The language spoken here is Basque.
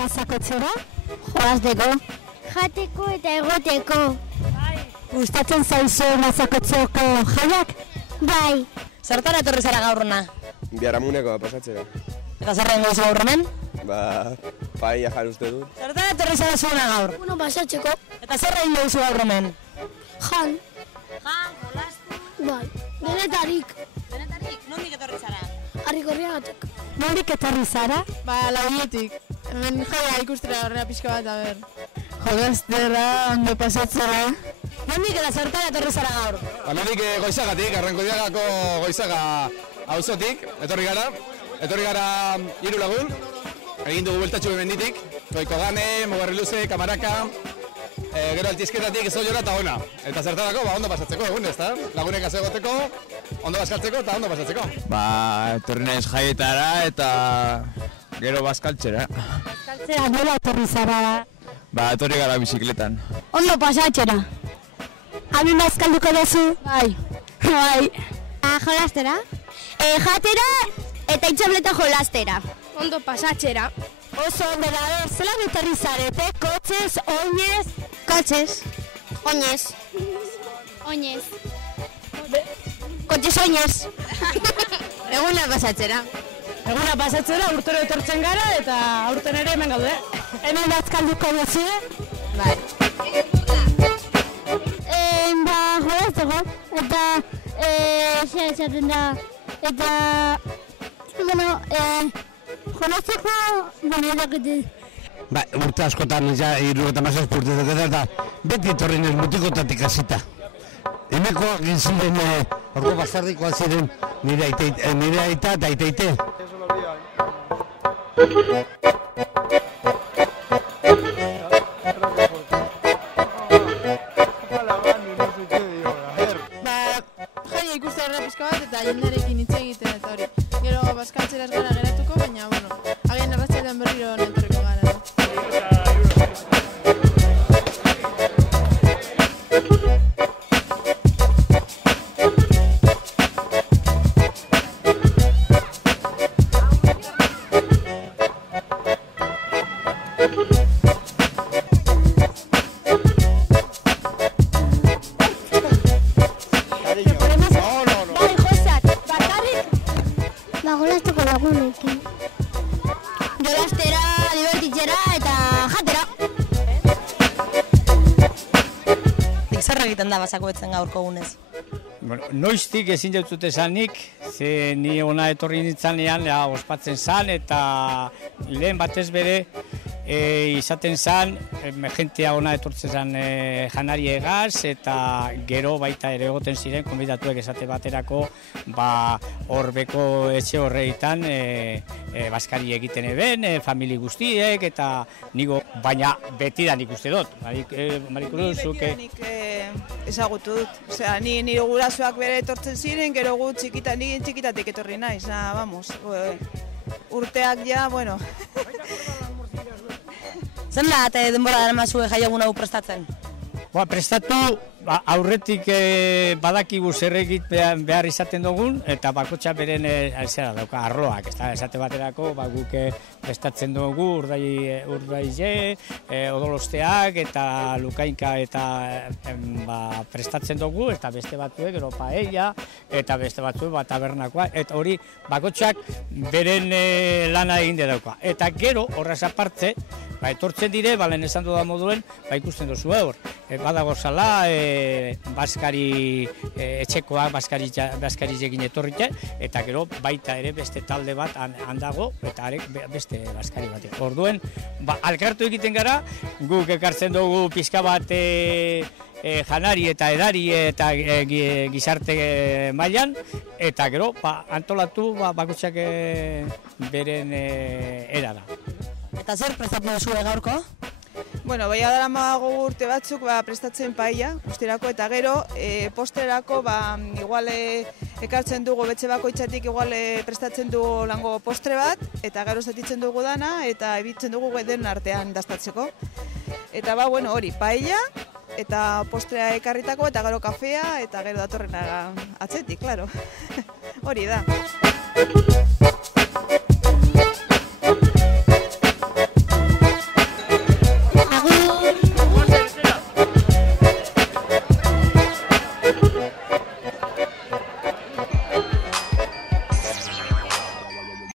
bazakotzera? Jolasteko. Jateko eta egoteko. Gustatzen zaizu bazakotzeko jaiak? Bai. Zertara etorri zara gaur hona? Biharamuneko pasatzera. Eta zer egingo duzu gaur hemen? Paella jan uste dut. Zertara etorri zara zuena gaur? Pasatzeko. Eta zer egingo duzu gaur hemen? Jan. Jan, jolastu. Bai. Denetarik. Denetarik? Nondik etorri zara? Arrigorriagatik. Nondik etorri zara? Launetik. Hemen jaia ikustera horrea pixka bat, a ber. Jolastera, ondo pasatzera. Nondik eta zertara etorri zara gaur? Nondik Goizagatik, Arrankudiagako Goizaga auzotik, etorri gara 3 lagun. Egin dugu bueltatxu hemenditik, Goiko Gane, Mugarriluze, Kamaraka, gero Altizketatik Zollora eta ona. Eta zertarako, ondo pasatzeko egun, ezta? Lagunek az egoteko, ondo bazkaltzeko eta ondo pasatzeko. Etorri naiz jaietara eta gero bazkaltzera. Bazkaltzera nola etorri zara? Etorri gara bizikletan. Ondo pasatzera. Hamin bazkalduko duzu? Bai. Bai. Jolastera? Jatera eta itxableta jolastera. Ondo pasatzera. Oso ondo da, zelan etorri zarete? Kotxez, oinez? Kotxez. Oinez. Oinez. Kotxez, oinez. Eguna pasatzera. Eguna pasatzera, urtero etortzen gara eta aurten ere hemen gaude. Hemen bazkalduko duzu? Bai. Jolasteko, eta esaten da, eta jolasteko, edakete. Urte askotan, 37 urte eta beti etorri nez mutikotatik hasita. Hemekoak ziren, orko basardikoak ziren nire aita eta aiteite. Jaia ikustera horrea pixka bat eta jendarekin hitz egiten eta hori. Gero bazkaltzera ez gara geratuko, baina, agian arratsaldean berriro netorriko gara. Jolasteko lagunekin. Jolastera, divertitzera eta jatera. Zer egiten da bazakoetzen gaurko egunez? Noiztik ezin dut esanik, ze ni ona etorri nintzanean ospatzen zan eta lehen batez bere izaten zan, jentea ona etortzen zan janari egaz eta gero baita ere egoten ziren konbidatuek esate baterako horbeko etxe horreitan bazkari egiten eben, famili guztiek eta nigo, baina betidan ikuste dut. Marikuruz, zuke? Nik ezagutu dut. Osea, ni nire gurasoak bere etortzen ziren, gero gu txikitatik etorri naiz. Vamos, urteak ja, bueno. Zen da, denbora dara mazue jaiagun hau prestatzen? Prestatu aurretik badakigu zer egiten behar izaten dugun eta bakotxa beren zera dauka arroak. Esate baterako guk prestatzen dugu urdaize, odolosteak eta lukainka eta prestatzen dugu eta beste batzuek gero paella eta beste batzuek tabernakoa eta hori bakotxak beren lana egin dauka. Eta gero horraz aparte etortzen dire, lehen esan dudan moduen ikusten duzu hor. Badago zala, bazkari etxekoak bazkari egin etorrite, eta gero baita ere beste talde bat handago, eta arek beste bazkari bat. Orduen, alkartu egiten gara, guk ekartzen dugu pixka bat janari eta edari eta gizarte mailan, eta gero antolatu bakotxak beren erara. Eta zer prestatu duzu gaurko? Bueno, bai adaramago urte batzuk prestatzen paella, guztirako, eta gero postrerako igual ekartzen dugu betxe bakoitzatik igual prestatzen dugu lango postre bat, eta gero zatitzen dugu dana, eta ebitzen dugu den artean dastatzeko. Eta bueno, hori, paella, eta postrea ekarritako, eta gero kafea, eta gero datorrena atzetik, klaro. Hori da.